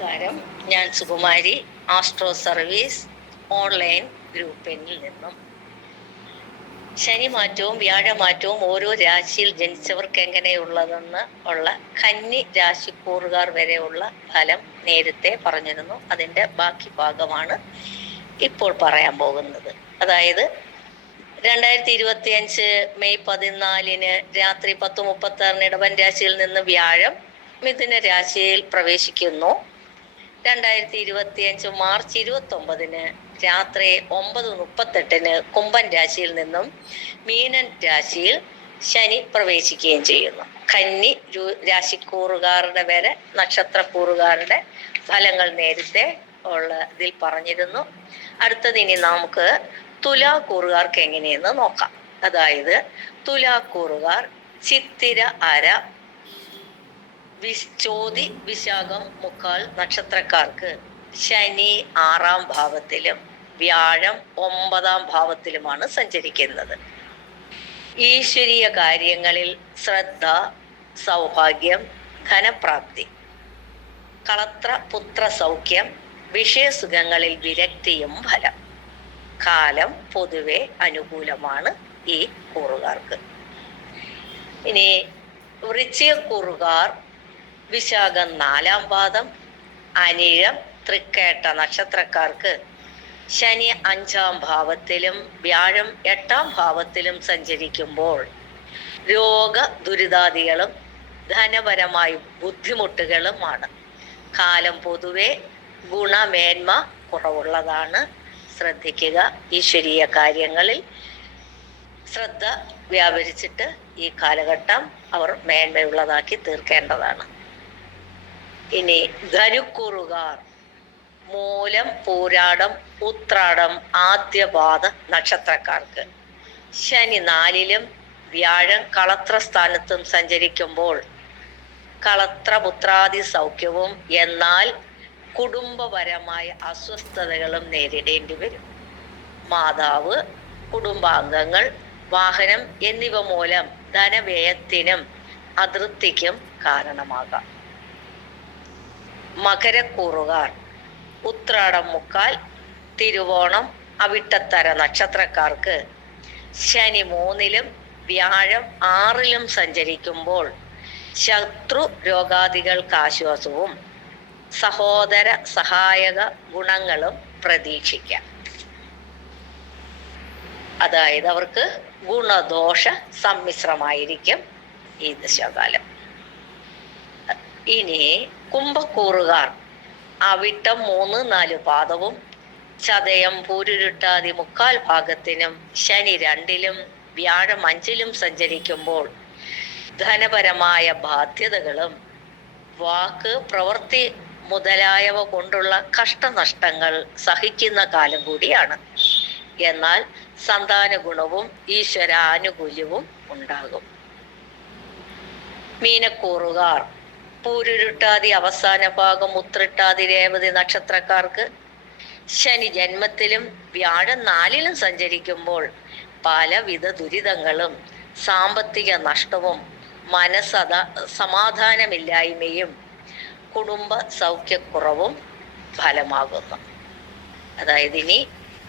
നമസ്കാരം. ഞാൻ Sukumari, astro service online ഗ്രൂപ്പിൽ നിന്നും. ശനിമാറ്റവും വ്യാഴമാറ്റവും ഓരോ രാശിയിൽ ജനിച്ചവർക്ക് എങ്ങനെയുള്ളതെന്ന് ഉള്ള കന്നി രാശിക്കൂറുകാർ വരെയുള്ള ഫലം നേരത്തെ പറഞ്ഞിരുന്നു. അതിൻ്റെ ബാക്കി ഭാഗമാണ് ഇപ്പോൾ പറയാൻ പോകുന്നത്. അതായത് 2025 മെയ് 14 രാത്രി 10:36 ഇടവൻ രാശിയിൽ നിന്ന് വ്യാഴം മിഥുന രാശിയിൽ പ്രവേശിക്കുന്നു. 2025 മാർച്ച് 29 രാത്രി 9:38 കുംഭൻ രാശിയിൽ നിന്നും മീനൻ രാശിയിൽ ശനി പ്രവേശിക്കുകയും ചെയ്യുന്നു. കന്നി രാശിക്കൂറുകാരുടെ വരെ നക്ഷത്രക്കൂറുകാരുടെ ഫലങ്ങൾ നേരത്തെ ഉള്ള ഇതിൽ പറഞ്ഞിരുന്നു. അടുത്തത് ഇനി നമുക്ക് തുലാക്കൂറുകാർക്ക് എങ്ങനെയെന്ന് നോക്കാം. അതായത് തുലാക്കൂറുകാർ ചിത്തിര അര ചോതി വിശാഖം മുക്കാൽ നക്ഷത്രക്കാർക്ക് ശനി 6-ാം ഭാവത്തിലും വ്യാഴം 9-ാം ഭാവത്തിലുമാണ് സഞ്ചരിക്കുന്നത്. ഈശ്വരീയ കാര്യങ്ങളിൽ ശ്രദ്ധ, സൗഭാഗ്യം, ധനപ്രാപ്തി, കളത്ര പുത്ര സൗഖ്യം, വിഷയസുഖങ്ങളിൽ വിരക്തിയും ഫലം. കാലം പൊതുവെ അനുകൂലമാണ് ഈ കൂറുകാർക്ക്. ഇനി വൃശ്ചികക്കൂറുകാർ വിശാഖം 4-ാം പാദം, അനിഴം, തൃക്കേട്ട നക്ഷത്രക്കാർക്ക് ശനി 5-ാം ഭാവത്തിലും വ്യാഴം 8-ാം ഭാവത്തിലും സഞ്ചരിക്കുമ്പോൾ രോഗ ദുരിതാദികളും ധനപരമായ ബുദ്ധിമുട്ടുകളുമാണ്. കാലം പൊതുവെ ഗുണമേന്മ കുറവുള്ളതാണ്. ശ്രദ്ധിക്കുക. ഈശ്വരീയ കാര്യങ്ങളിൽ ശ്രദ്ധ വ്യാപരിച്ചിട്ട് ഈ കാലഘട്ടം അവർ മേന്മയുള്ളതാക്കി തീർക്കേണ്ടതാണ്. ഇനി ധനുക്കൂറുകാർ മൂലം, പൂരാടം, ഉത്രാടം, ആദ്യപാദ നക്ഷത്രക്കാർക്ക് ശനി 4-ലും വ്യാഴം കളത്ര സ്ഥാനത്തും സഞ്ചരിക്കുമ്പോൾ കളത്രപുത്രാദി സൗഖ്യവും എന്നാൽ കുടുംബപരമായ അസ്വസ്ഥതകളും നേരിടേണ്ടി വരും. മാതാവ്, കുടുംബാംഗങ്ങൾ, വാഹനം എന്നിവ മൂലം ധനവ്യയത്തിനും അതൃപ്തിക്കും കാരണമാകാം. മകരക്കൂറുകാർ ഉത്രാടം മുക്കാൽ, തിരുവോണം, അവിട്ടത്തര നക്ഷത്രക്കാർക്ക് ശനി 3-ലും വ്യാഴം 6-ലും സഞ്ചരിക്കുമ്പോൾ ശത്രു രോഗാദികൾക്ക് ആശ്വാസവും സഹോദര സഹായക ഗുണങ്ങളും പ്രതീക്ഷിക്കാം. അതായത് അവർക്ക് ഗുണദോഷ സമ്മിശ്രമായിരിക്കും ഈ ദശാകാലം. ഇനി കുംഭക്കൂറുകാർ അവിട്ടം 3-4 പാദവും ചതയം പൂരുരുട്ടാതി മുക്കാൽ ഭാഗത്തിനും ശനി 2-ലും വ്യാഴം 5-ലും സഞ്ചരിക്കുമ്പോൾ ധനപരമായ ബാധ്യതകളും വാക്ക്, പ്രവൃത്തി മുതലായവ കൊണ്ടുള്ള കഷ്ടനഷ്ടങ്ങൾ സഹിക്കുന്ന കാലം കൂടിയാണ്. എന്നാൽ സന്താന ഗുണവും ഈശ്വരാനുകൂല്യവും ഉണ്ടാകും. മീനക്കൂറുകാർ പൂരുരുട്ടാതി അവസാന ഭാഗം, ഉത്രട്ടാതി, രേവതി നക്ഷത്രക്കാർക്ക് ശനി ജന്മത്തിലും വ്യാഴം 4-ലും സഞ്ചരിക്കുമ്പോൾ പലവിധ ദുരിതങ്ങളും സാമ്പത്തിക നഷ്ടവും സമാധാനമില്ലായ്മയും കുടുംബ സൗഖ്യക്കുറവും ഫലമാകുന്നു. അതായത് ഇനി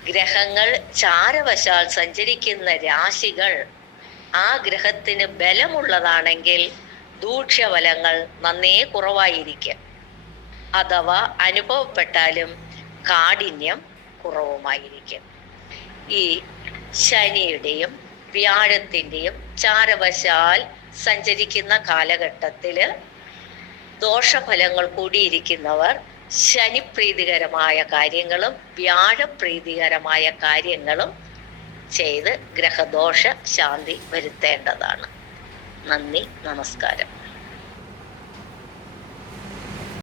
ഗ്രഹങ്ങൾ ചാരവശാൽ സഞ്ചരിക്കുന്ന രാശികൾ ആ ഗ്രഹത്തിന് ബലമുള്ളതാണെങ്കിൽ ദൂഷ്യഫലങ്ങൾ നന്നേ കുറവായിരിക്കും. അഥവാ അനുഭവപ്പെട്ടാലും കാഠിന്യം കുറവുമായിരിക്കും. ഈ ശനിയുടെയും വ്യാഴത്തിൻ്റെയും ചാരവശാൽ സഞ്ചരിക്കുന്ന കാലഘട്ടത്തില് ദോഷഫലങ്ങൾ കൂടിയിരിക്കുന്നവർ ശനിപ്രീതികരമായ കാര്യങ്ങളും വ്യാഴപ്രീതികരമായ കാര്യങ്ങളും ചെയ്ത് ഗ്രഹദോഷ ശാന്തി വരുത്തേണ്ടതാണ്. നന്ദി, നമസ്കാരം.